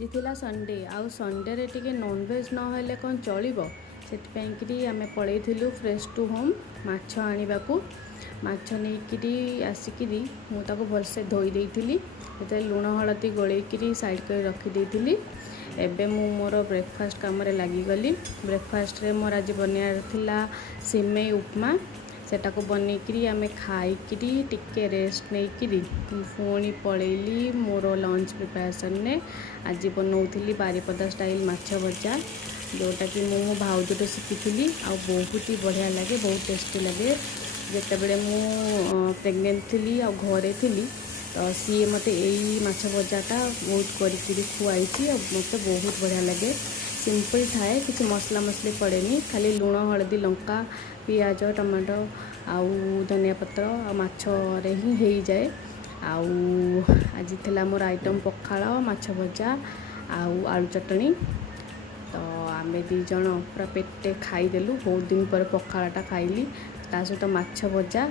आज थिला संडे आउ संडे रे टिके नॉनवेज न हेले कौन चलिबो सेति आमे पळेइथिलु फ्रेश टू होम माछ आनिबाकू माछ नेइकिरी आसिकिरी मु ताको भलसे धोई देइथिली एते लूण हळदी गोळेइकिरी साइड कर रखि देइथिली। एबे मु मोर ब्रेकफास्ट काम रे लागि गली। ब्रेकफास्ट रे मोर आज बनियार थिला सिमेई उपमा सेटा को बनईकरी आमे खाईकरी टिके रेस्ट नहींकरी पुणी पलैली मोर लंच प्रिपरेशन ने। आज बनौली बारिपदा स्टाइल माछ भजा जोटा कि मो भाउजटू शिखी आ बहुत ही बढ़िया लगे, बहुत टेस्टी लगे। जितेबले मु प्रेग्नेंट थी आ घरे थी तो सी मते यही माछ भजाटा बहुत करी खुआई मत बहुत बढ़िया लगे। सिंपल थाए किसी मसला मसली पड़ेनी, खाली लूण हलदी लंका पियाज टमाटो आउ धनिया पत्र आ माछ रे ही हो जाए। आज थिला मोर आइटम पखाल माछ भजा आउ आलू चटनी। तो आमे दी जण पूरा पेटे खाईदेलु, बहुत दिन पर पखालटा खाइली ता सहित माछ भजा।